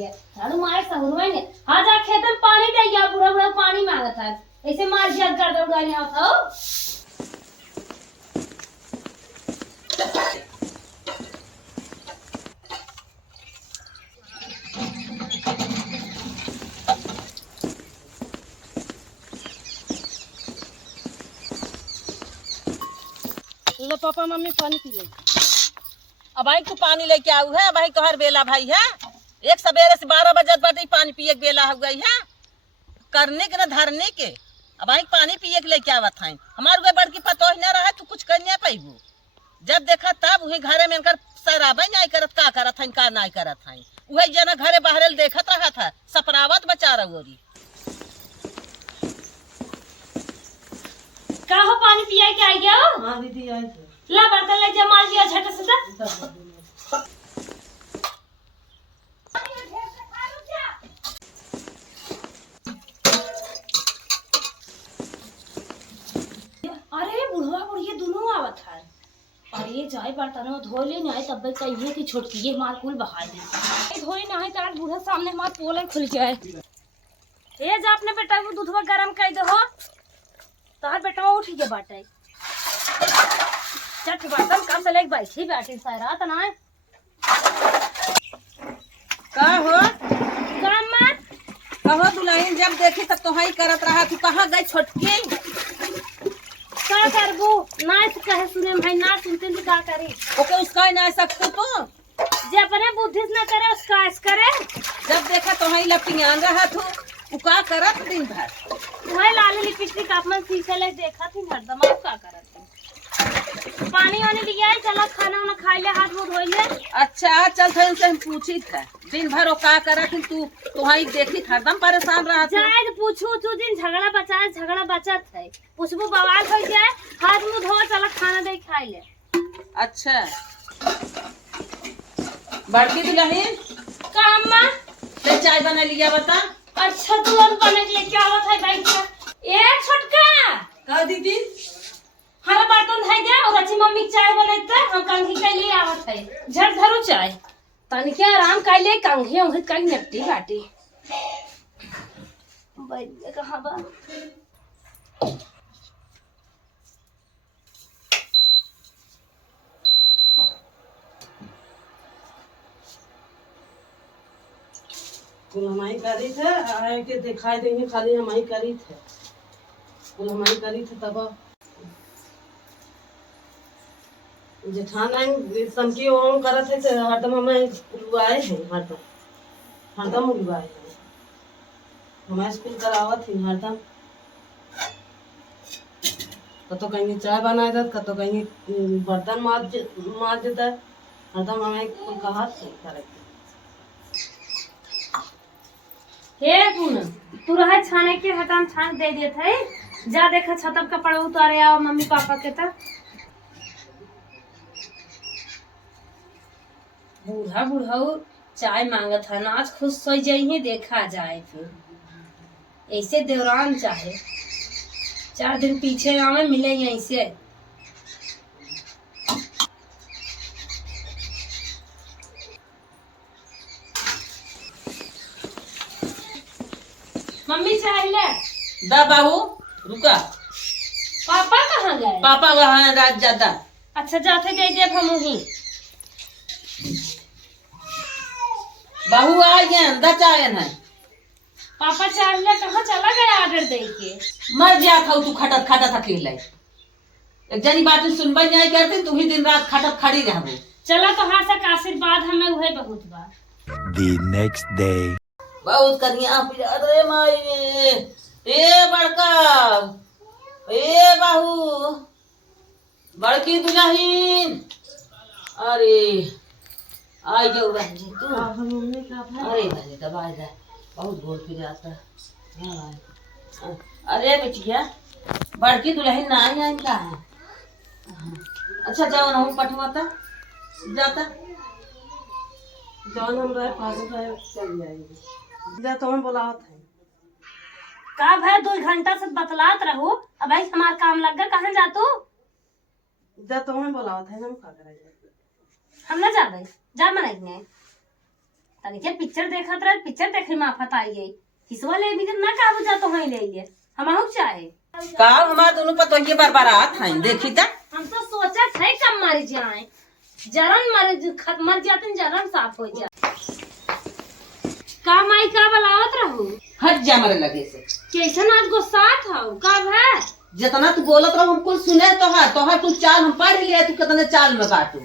गया झाड़ू मारे सहुरवा ने हाँ जा खेत में पानी दे गया बुढ़ा बुढ़ा पानी मांगा था ऐसे मार जिया कर दो उड़ाने आता हो लो पापा मम्मी पानी पी ले। अब भाई तू पानी लेके आऊ है भाई कहर बेला भाई है एक सवेरे से 12 बजे बाटे पानी पिए के बेला हो गई है करने के ना धरने के। अब भाई पानी पिए के लेके आवत है हमारे कोई बड़की पतो ही ना रहा तू कुछ कर नहीं पाइबू जब देखा तब वही घरे में इनकर शराबे नहीं करत का करत है का नहीं करत है वही जना घरे बाहर देखत रहा था सपरावत बचा रही का हो पानी पिया के आई गया हाँ दीदी आई ला बर्तन ले जमा दिया झट से अरे बुढ़वा बुढ़िया दोनों आवत है अरे जाए बर्तन धो ले नहीं तब कहिए कि छोटकी ये मार कुल बहा दे धोई नहीं तो आज बूढ़ा सामने हमार पोले खुल जाए ए जा अपने बेटा को दूधवा गरम कर दो तार बेटा उठ गया बाटे चट बर्तन कब से लेके बैठी बैठी सारा तना का हो काम मत कहो दुल्हन जब देखी तब तो हाई करत रहा तू कहाँ गई छोटकी का करबू ना कहे सुने भाई ना सुनते तो का करी ओके उसका ही ना सकते तो जे अपने बुद्धि न करे उसका ऐस करे जब देखा तो हाई लपटियान रहा तू उ का करत दिन भर वही लाली लिपस्टिक आपन सीखे ले देखा थी हरदम आप का करत पानी वानी लिया चला खाना वाना खा ले हाथ मुंह धो ले अच्छा चल थे उनसे हम पूछी था दिन भर वो का करत तू तुहाई देखी हरदम परेशान रहा तू जाए तो पूछू तू दिन झगड़ा बचत है पूछबू बवाल हो जाए हाथ मुंह धो चला खाना दे खा ले अच्छा बड़की दुल्हन का अम्मा ते चाय बना लिया बता अच्छा तू अब बने के क्या होत है भाई ए छोटका का दीदी हरा बर्तन है जा और अच्छी मम्मी चाय बनाते हम कंघी के लिए आवत है झट धरो चाय तनी के आराम कर ले कंघी उंघी कहीं निपटी बाटी भाई कहां बा कुल हमारी करी थे आए के दिखाई देंगे खाली हमारी करी थे कुल हमारी करी थे तब जेठान सनकी ओम करत है तो हरदम हमें उलवाए हैं हरदम उलवाए हैं हमें स्कूल करावत ही हरदम कतो कहीं चाय बनाए दे कतो कहीं बर्तन माज देता हरदम हमें कुल कहा करे हे गुण तू रहे छाने के हटाम छान दे दिए थे जा देखा छतब का पड़ा उतारे आओ मम्मी पापा के तक बूढ़ा बूढ़ा चाय मांगत है ना आज खुश हो जाइए देखा जाए फिर ऐसे दौरान चाहे 4 दिन पीछे आवे मिले यहीं से मम्मी चाय ले दा बाबू रुका पापा कहाँ गए पापा वहाँ है रात ज्यादा अच्छा जाते गए देव हम ही बाबू आ गए अंदर चाय है पापा चाय ले कहाँ चला गया ऑर्डर दे के मर जा था तू खटत खटत अकेले एक जनी बात सुनबई नहीं करते तू ही दिन रात खटत खड़ी रहबो चला तो हाँ तक आशीर्वाद हमें उहे बहुत बा The next day. बहुत करिया पिया रे माई ए बड़का ए बाहू बड़की दुल्हन अरे आई जाओ बहन जी तू अरे बहन दबाई दे बहुत गोल फिर आता हाँ अरे बेटिया बड़की दुल्हन ना आई का है अच्छा जाओ ना पटवाता जाता जौन हम रहे पागल रहे चल जाएंगे जा तो हम बुलावत है का भाई 2 घंटा से बतलात रहो अब भाई हमार काम लग गया कहाँ जा तू जा तो हम बुलावत है हम का करे हम ना जाबे जा मनाइए तनिके पिक्चर देखत रहे, पिक्चर देखे में आफत आई गई। हिसवा ले भी ना का बुझा तो है ले लिए हम चाहे का हमार दोनों पर तो ये बरबरात है देखी त हम तो सोचा थे कब मर जाए, जरन मर जाते जरन साफ हो जाए। का माई का बलावत रहू हट जा मरे लगे से कैसन आज गुस्सा था कब है जितना तू बोलत रहो हमको सुने तो तू चाल हम पढ़ लिए तू कितने चाल में बाटू।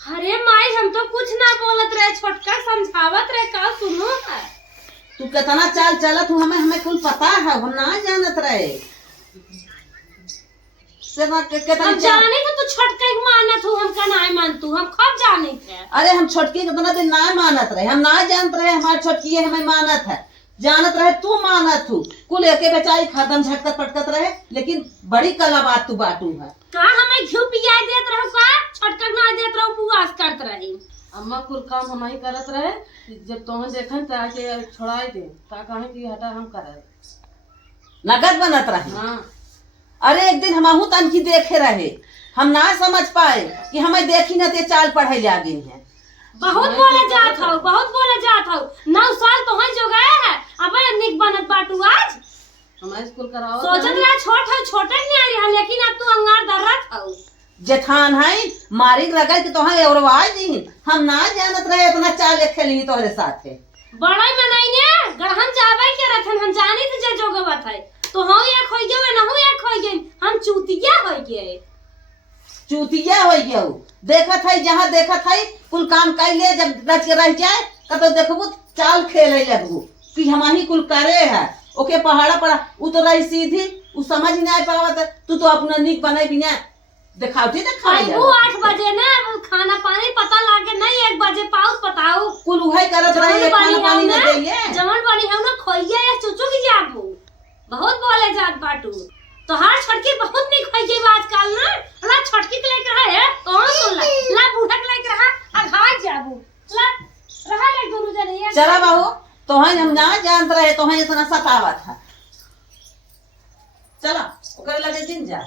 अरे माई हम तो कुछ ना बोलत रहे, छोटका समझावत रहे का सुनो है। तू कितना चाल चलत हूँ हमें कुल पता है, हम ना जानत रहे। हम जाने थे तू छोटका ही मानत हूँ, हमका ना मान तू हम कब जाने थे। अरे हम छोटकी कितना दिन ना मानत रहे, हम ना जानत रहे हमारे छोटकी है हमें मानत है, जानत रहे तू मानत हूँ। कुल एके बेचारी खत्म झटकत पटकत रहे, लेकिन बड़ी कला बात तू बाटू है। का हमें घी पिया देत रहू का छोटका ना देत रहू पुआस करत रही। अम्मा कुल काम हम ही करत रहे, जब तुम देखें तो आके छोड़ाई दे का कहे कि हटा हम करे नगद बनत रहे। हाँ अरे एक दिन हमहू तनकी देखे रहे, हम ना समझ पाए कि हमें देखी न ते चाल पढ़े लागे हैं। बहुत बोले जात हो, बहुत बोले जात हो। 9 साल तो है जो गए है, अब निक बनत बाटू आज। हमारे स्कूल कराओ सोचत रहा छोटे नहीं आ रहा, लेकिन अब तू अंगार दर्रत हो। जेठान है मारी रगड़ के तो है और दी हम ना जानत रहे इतना चाल खेली तोहरे साथे। बड़ा मनाइने गढ़हन जावे के रथन हम जानी थे जे जोगवत है, तो हम एक होई गए ना हो एक होई गए, हम चूतिया होई गए। चूतिया हो गया देखत है जहाँ देखत है कुल काम कर ले, जब रच के रह जाए कब देखबू चाल खेले लगबू कि हम ही कुल करे है। ओके पहाड़ा पड़ा उ तो रही सीधी, उ समझ नहीं पावत, तू तो अपना निक बने बिना दिखावती आइबू 8 बजे ना खाना पानी पता लागे नहीं 1 बजे पाउस बताओ कुल उहे करत रहे, खाना पानी न देइए जमन बनी हम ना खोइया या चुचू की जाबू। बहुत बोले जात बाटू तो हर छटकी बहुत नहीं खोई के आजकल ना ला छटकी के लेके रहा है कौन सुन ला बूढ़ा के लेके रहा अघा जाबू ला रहा ले दोनों जने। चला बाबू तो हम ना जानत रहे तो इतना सतावत है। चला ओकरे लगे जिन जा।